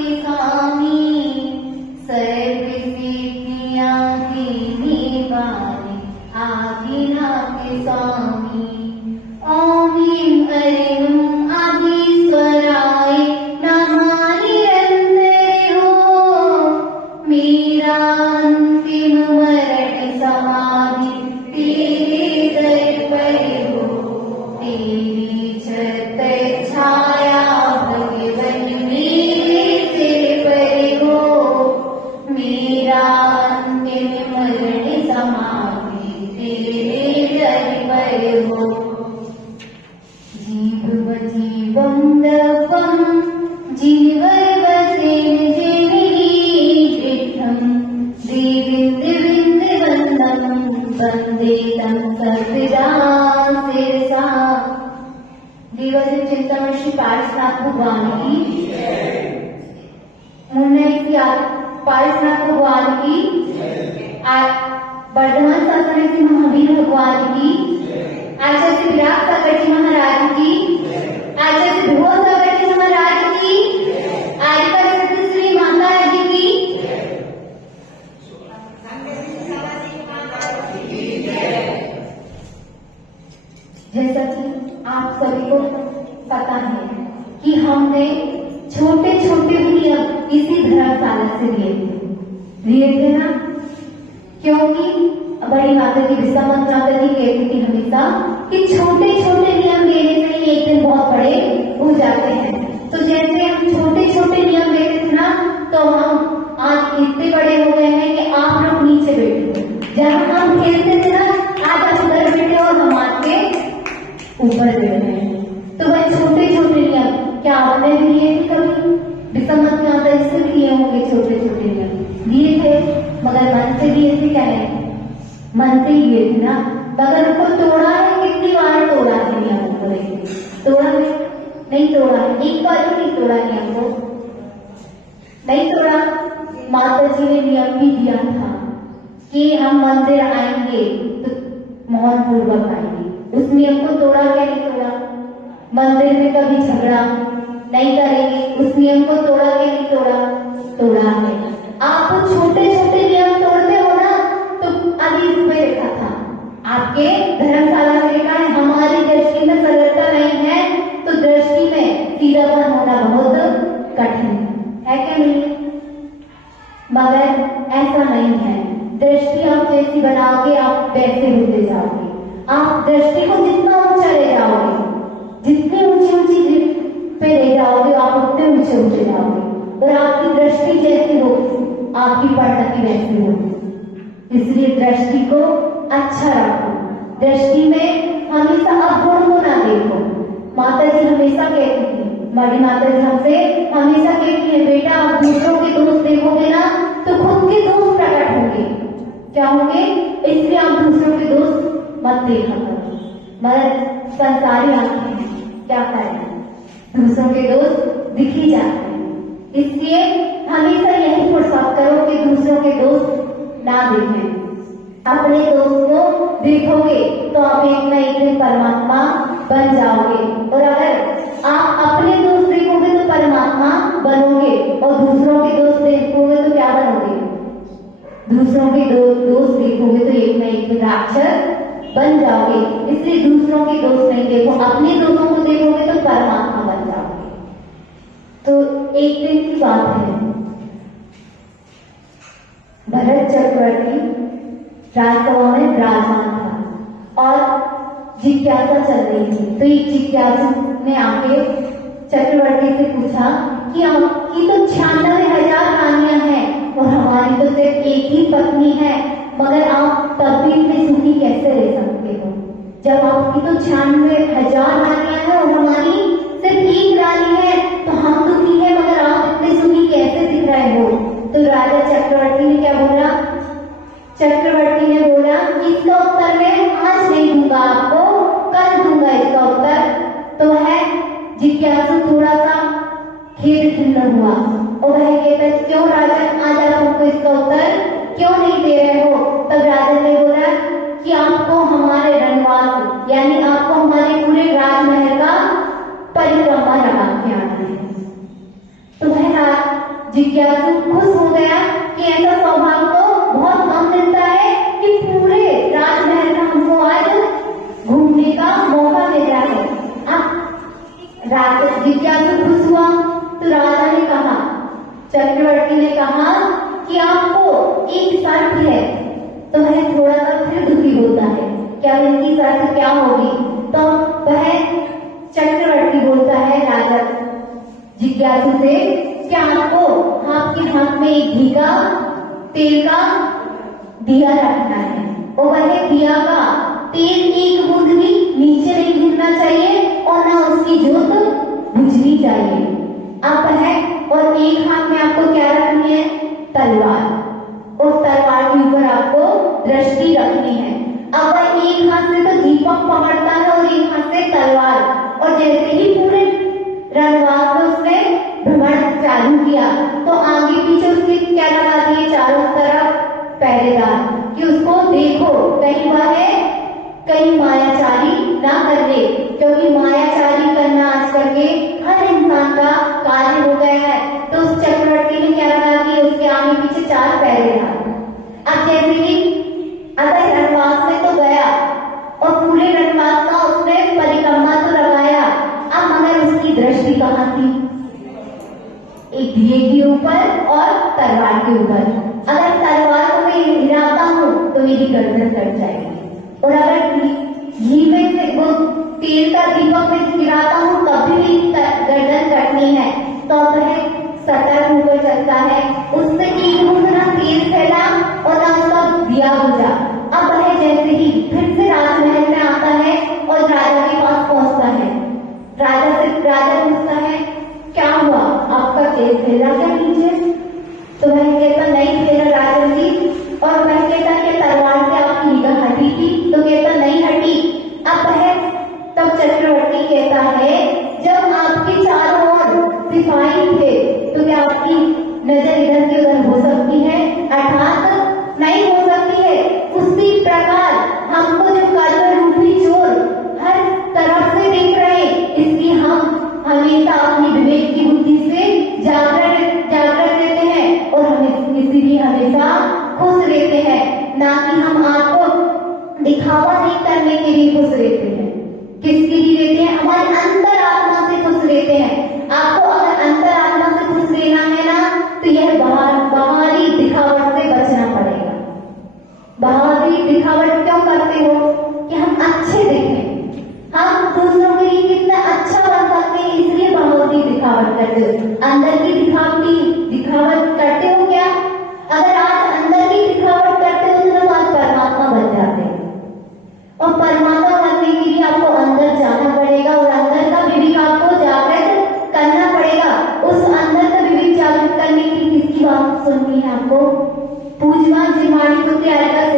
के स्वामी, सर्व सिद्धियां देने वाले आदिनाथ के स्वामी। ओम ह्रीं हरिं आदिस्वराय नमः निरंतर हो, मेरा अंतिम मरण समाधि तेरे दर पर हो। तेरी छत्र छाया भगवन मेरे सिर पर हो, मेरा अंतिम मरण समाधि तेरे दर पर हो। जीव जीवं दवं जीववसेन जेमिनी दृढं, देवीन्द्रवृन्दवन्दं वन्दे तं सदा शिरसा। देवदेव चिंतन श्री पार्श्वनाथ भगवान की, मुन्नई पार्श्वनाथ भगवान की, वर्धमान शासन श्री महावीर भगवान की, आचार्य श्री विराट सागर जी महाराज की, आचार्य श्री विभो सागर जी महाराज की, आचार्य श्री माता जी की। जैसा कि आप सभी को पता है कि हमने छोटे छोटे नियम इसी धर्मशाला से लिए थे ना, क्योंकि बड़ी माता जी विश्वामित्र माता जी कहती थी हमेशा कि छोटे छोटे नियम लेने से ही एक दिन बहुत बड़े हो जाते हैं। तो जैसे हम छोटे छोटे नियम लेते थे ना, तो हम आज इतने बड़े हो गए हैं कि आप लोग नीचे बैठे, जहाँ हम खेलते थे ना, आज आप उधर बैठे और हम आपके ऊपर बैठे हैं। तो वह छोटे छोटे नियम क्या आपने भी लिए थे कभी? विश्वामित्र माता जी से लिए होंगे छोटे छोटे नियम लिए थे, मगर मन से लिए थे क्या? नहीं, मन से ही लिए थे ना। मगर उनको तोड़ा है, कितनी बार तोड़ा है नियम को? तोड़ा नहीं तोड़ा, एक बार भी नहीं तोड़ा नियम को, नहीं तोड़ा। माता जी ने नियम भी दिया था कि हम मंदिर आएंगे तो मौन पूर्वक आएंगे। उस नियम को तोड़ा क्या? नहीं तोड़ा। मंदिर में कभी झगड़ा नहीं करेंगे, उस नियम को तोड़ा क्या? नहीं तोड़ा, तोड़ा है। आप छोटे छोटे नियम तोड़ते हो ना, तो अभी इसमें लिखा था आपके धर्मशाला में लिखा है, हमारी दृष्टि में सरलता नहीं है तो दृष्टि में सीधापन होना बहुत कठिन है क्या? नहीं, मगर ऐसा नहीं है। दृष्टि आप जैसी बनाओगे आप वैसे होते जाओगे। आप दृष्टि को जितना ऊंचा ले जाओगे, जितनी ऊंची ऊंची पे ले जाओगे, आप उतने ऊंचे ऊंचे जाओगे। और आपकी दृष्टि जैसी हो, आपकी पढ़ती वैसी हो। इसलिए दृष्टि को अच्छा रखो। दृष्टि में हमेशा अवगुण को ना देखो। माता जी हमेशा कहती थी, बड़ी माता जी हमसे हमेशा कहती है, बेटा आप दूसरों के दोष देखोगे ना तो खुद के दोष प्रकट होंगे। क्या होंगे? इसलिए आप दूसरों के दोष मत देखा करो। मगर संसारी आंखें क्या करें, दूसरों के दोष दिख ही जाते हैं। इसलिए हमेशा यही फुर्सत करो कि दूसरों के दोष ना देखें। अपने दोस्त को देखोगे तो आप एक न एक दिन परमात्मा बन जाओगे। और अगर आप अपने दोस्त देखोगे तो परमात्मा बनोगे, और दूसरों के दोस्त देखोगे तो क्या बनोगे? दूसरों के दोस्त देखोगे तो एक न एक दिन राक्षस बन जाओगे। इसलिए दूसरों के दोस्त नहीं देखो, अपने दोस्तों को देखोगे तो परमात्मा बन जाओगे। तो एक दिन की बात है, भरत चक्रवर्ती राजसभा में विराजमान था और जिज्ञासा चल रही थी। तो एक जिज्ञासु ने आके चक्रवर्ती से पूछा कि आपकी तो 96,000 रानियां हैं और हमारी तो सिर्फ एक ही पत्नी है, मगर आप तब भी इतने सुखी कैसे रह सकते हो? जब आपकी तो 96,000 रानियां हैं और हमारी सिर्फ एक रानी है, तो हम दुखी है मगर आप इतने सुखी कैसे दिख रहे हो? तो राजा चक्रवर्ती ने क्या बोला? चक्रवर्ती ने बोला, इसका उत्तर मैं आज नहीं दूंगा आपको, कल दूंगा इसका उत्तर। तो है जिज्ञासु थोड़ा सा खेद खिन्न हुआ और वह कहता, क्यों राजन, आज आप हमको इसका उत्तर क्यों नहीं दे रहे हो? तब राजन ने बोला कि आपको हमारे रणवास यानी आपको हमारे पूरे राजमहल का परिक्रमा लगा के आना है। तो वह जिज्ञासु खुश हो गया कि ऐसा सौभाग्य तो बहुत कम मिलता है कि पूरे राजमहल में हमको आज घूमने का मौका मिल रहा है। अब जिज्ञासु खुश हुआ तो राजा ने कहा, चक्रवर्ती ने कहा कि आपको एक शर्त है। तो वह थोड़ा सा फिर दुखी होता है, क्या इनकी शर्त क्या होगी? तो वह चक्रवर्ती बोलता है राजा जिज्ञासु से, क्या आपको आपके हाथ में एक घी का तेल का दिया रखना है और वह दिया का तेल एक बूंद भी नीचे नहीं गिरना चाहिए और ना उसकी जोत बुझनी चाहिए। अब है और एक हाथ में आपको क्या रखनी है? तलवार, और तलवार के ऊपर आपको दृष्टि रखनी है। अब वह एक हाथ से तो दीपक पकड़ता है और एक हाथ से तलवार, और जैसे ही पूरे रणवास में उसने भ्रमण चालू किया तो आगे पीछे उसके क्या लगा दिए चारों तरफ पहरेदार कि उसको देखो कहीं कहीं मायाचारी ना कर दे, क्योंकि मायाचारी करना आजकल के हर इंसान का कार्य हो गया है। तो उस चक्रवर्ती ने क्या लगा दिए उसके आगे पीछे 4 पहरेदार। अब जैसे ही अगर रणवास में तो गया और पूरे रणवास का उसने परिक्रमा तो लगाया, अब मगर उसकी दृष्टि कहाँ थी? एक दिए के ऊपर और तलवार के ऊपर। अगर तलवार को मैं हिलाता हूँ तो मेरी गर्दन कट जाएगी, और अगर घी में से वो तेल का दीपक में गिराता हूँ तब भी मेरी गर्दन कटनी है। तो वह सतर्क होकर चलता है, उससे एक बूंद ना तेल फैला और ना उसका दिया बुझा। अब वह जैसे ही फिर से राजमहल में आता है और राजा के पास पहुंचता है, राजा पूछता है, क्या हुआ, आपका तेल फैला क्या नीचे? तो वह कहता, नहीं फैला राजा जी। और वह कहता कि तलवार से आपकी निगाह हटी थी? तो कहता, नहीं हटी। अब वह तब चक्रवर्ती कहता है, जब आपके चारों ओर सिपाही थे तो क्या आपकी नजर इधर से उधर हो सकती है? अर्थात नहीं हो सकती है। उसी प्रकार हमको जो कर्म रूपी चोर हर तरफ से देख रहे, इसलिए हम हमेशा अपनी विवेक की बुद्धि से जागृत रहते हैं और हम इसीलिए हमेशा खुश रहते हैं, ना कि हम आपको दिखावा नहीं करने के लिए खुश रहते हैं। किसके लिए रहते हैं? हमारे अंतर आत्मा से खुश रहते हैं। आपको अगर अंतर आत्मा से खुश रहना है ना, तो यह बाहरी दिखावट से बचना पड़ेगा। बाहरी दिखावट क्यों करते हो? कि हम अच्छे दिखें, हम दूसरों के लिए कितना अच्छा बन सकते हैं, इसलिए बाहरी दिखावट करते हो। अंदर की दिखावट करते हो क्या? अगर आज अंदर की दिखावट करते हो तो आज परमात्मा बन जाते हैं, और परमात्मा बनने के लिए आपको अंदर जाना पड़ेगा और अंदर का विवेक आपको जागृत करना पड़ेगा। उस अंदर का विवेक जागृत करने की किसकी बात सुननी है आपको? पूजवा जिमानी को तैयार